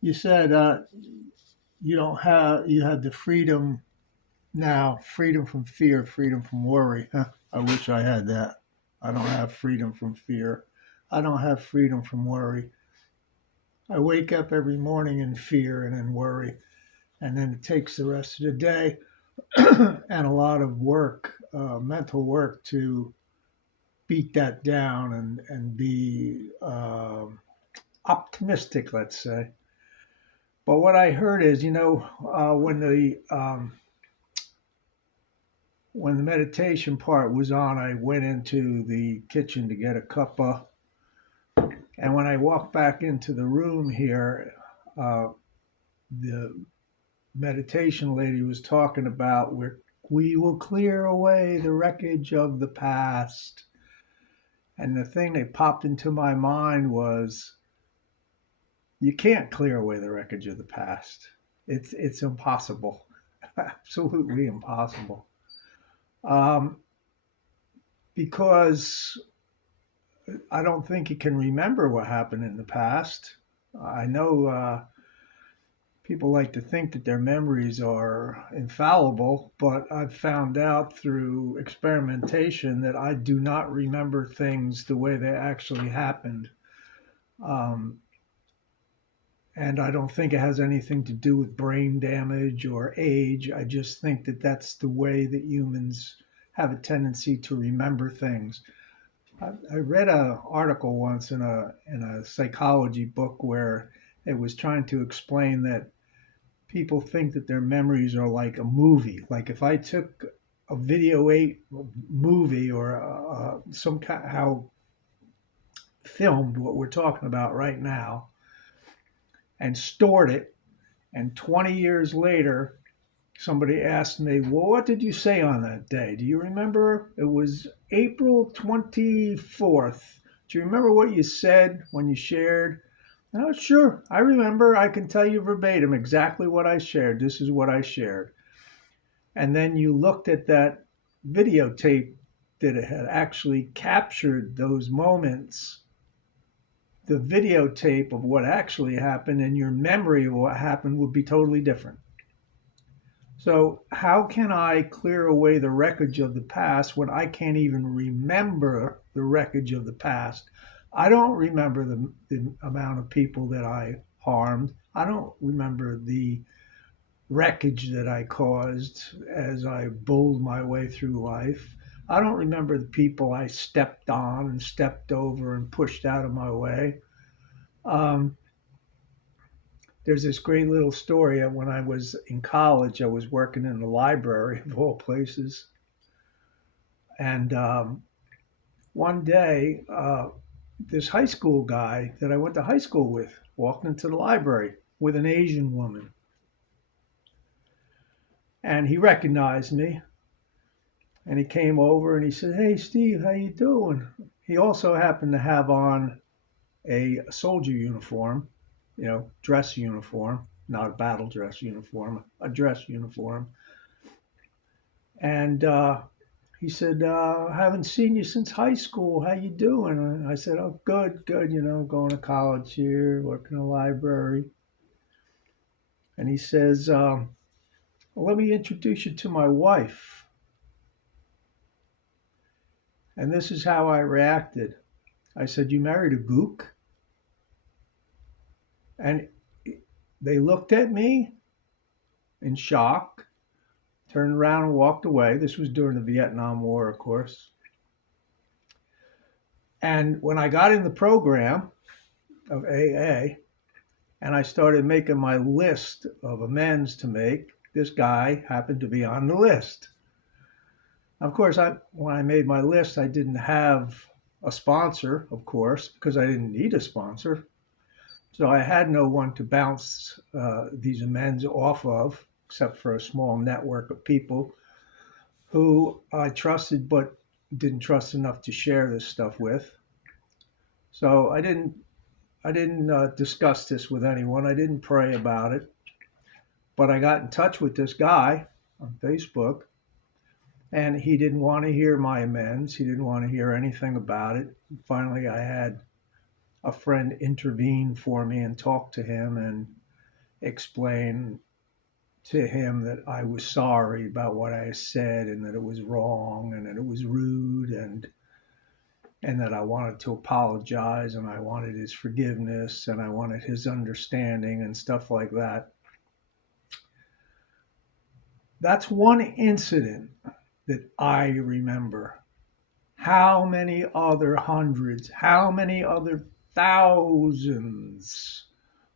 You said you had the freedom now, freedom from fear, freedom from worry. Huh, I wish I had that. I don't have freedom from fear. I don't have freedom from worry. I wake up every morning in fear and in worry, and then it takes the rest of the day and a lot of work, mental work, to beat that down and be optimistic, let's say. But what I heard is, when the meditation part was on, I went into the kitchen to get a cuppa, and when I walked back into the room here, the meditation lady was talking about where we will clear away the wreckage of the past. And the thing that popped into my mind was you can't clear away the wreckage of the past. It's impossible, absolutely impossible. Um, because I don't think you can remember what happened in the past. I know people like to think that their memories are infallible, but I've found out through experimentation that I do not remember things the way they actually happened. Um, and I don't think it has anything to do with brain damage or age. I just think that that's the way that humans have a tendency to remember things. I read an article once in a psychology book where it was trying to explain that people think that their memories are like a movie. Like if I took a video eight movie or some kind how filmed what we're talking about right now and stored it, and 20 years later somebody asked me, well, what did you say on that day? Do you remember? It was April 24th. Do you remember what you said when you shared? Oh, sure. I remember. I can tell you verbatim exactly what I shared. This is what I shared. And then you looked at that videotape that it had actually captured those moments, the videotape of what actually happened, and your memory of what happened would be totally different. So, how can I clear away the wreckage of the past when I can't even remember the wreckage of the past? I don't remember the amount of people that I harmed. I don't remember the wreckage that I caused as I bowled my way through life. I don't remember the people I stepped on and stepped over and pushed out of my way. Um, there's this great little story of when I was in college. I was working in the library of all places, and one day, this high school guy that I went to high school with walked into the library with an Asian woman, and he recognized me, and he came over and he said, "Hey, Steve, how you doing?" He also happened to have on a soldier uniform, dress uniform, not a battle dress uniform, a dress uniform. And he said, "I haven't seen you since high school. How you doing?" And I said, "Oh, good, good. Going to college here, working in a library." And he says, "Well, let me introduce you to my wife." And this is how I reacted. I said, "You married a gook?" And they looked at me in shock, turned around and walked away. This was during the Vietnam War, of course. And when I got in the program of AA and I started making my list of amends to make, this guy happened to be on the list. Of course, when I made my list, I didn't have a sponsor, of course, because I didn't need a sponsor. So I had no one to bounce these amends off of, except for a small network of people who I trusted but didn't trust enough to share this stuff with. So I didn't discuss this with anyone. I didn't pray about it, but I got in touch with this guy on Facebook, and he didn't want to hear my amends. He didn't want to hear anything about it. Finally, I had a friend intervene for me and talk to him, and explain to him that I was sorry about what I said and that it was wrong and that it was rude and that I wanted to apologize and I wanted his forgiveness and I wanted his understanding and stuff like that. That's one incident that I remember. How many other hundreds, how many other thousands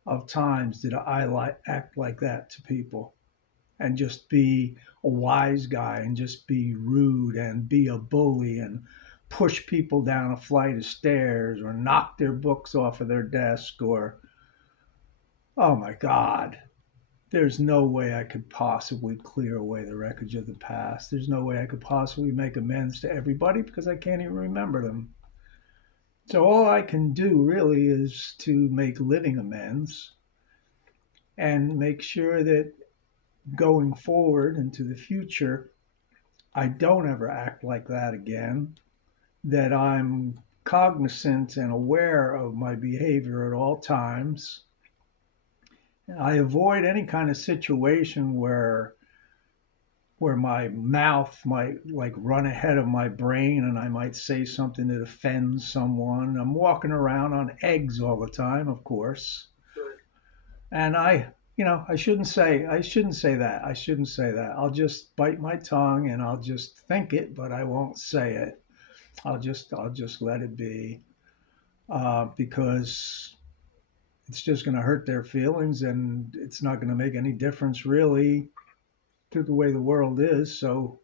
of times did I act like that to people and just be a wise guy and just be rude and be a bully and push people down a flight of stairs or knock their books off of their desk or, oh my God, there's no way I could possibly clear away the wreckage of the past. There's no way I could possibly make amends to everybody because I can't even remember them. So all I can do really is to make living amends and make sure that going forward into the future, I don't ever act like that again, that I'm cognizant and aware of my behavior at all times. I avoid any kind of situation where my mouth might like run ahead of my brain and I might say something that offends someone. I'm walking around on eggs all the time, of course. And I shouldn't say that. I shouldn't say that. I'll just bite my tongue and I'll just think it, but I won't say it. I'll just let it be because it's just going to hurt their feelings and it's not going to make any difference really to the way the world is. So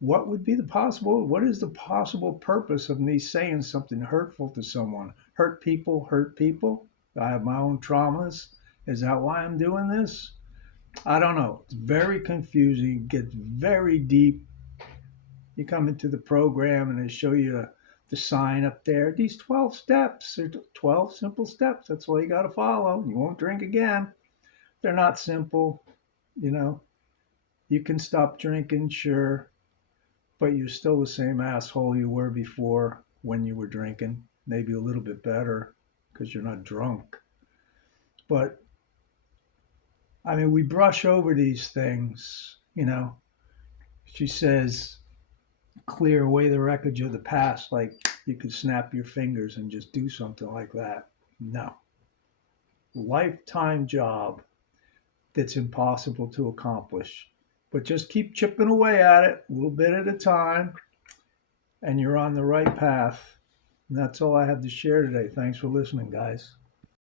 what is the possible purpose of me saying something hurtful to someone? Hurt people. I have my own traumas. Is that why I'm doing this? I don't know. It's very confusing, gets very deep. You come into the program and they show you the sign up there. These 12 steps are 12 simple steps. That's all you got to follow. You won't drink again. They're not simple. You know, you can stop drinking, sure, but you're still the same asshole you were before when you were drinking. Maybe a little bit better because you're not drunk. But I mean, we brush over these things. She says, clear away the wreckage of the past like you could snap your fingers and just do something like that. No. Lifetime job that's impossible to accomplish. But just keep chipping away at it a little bit at a time, and you're on the right path. And that's all I have to share today. Thanks for listening, guys.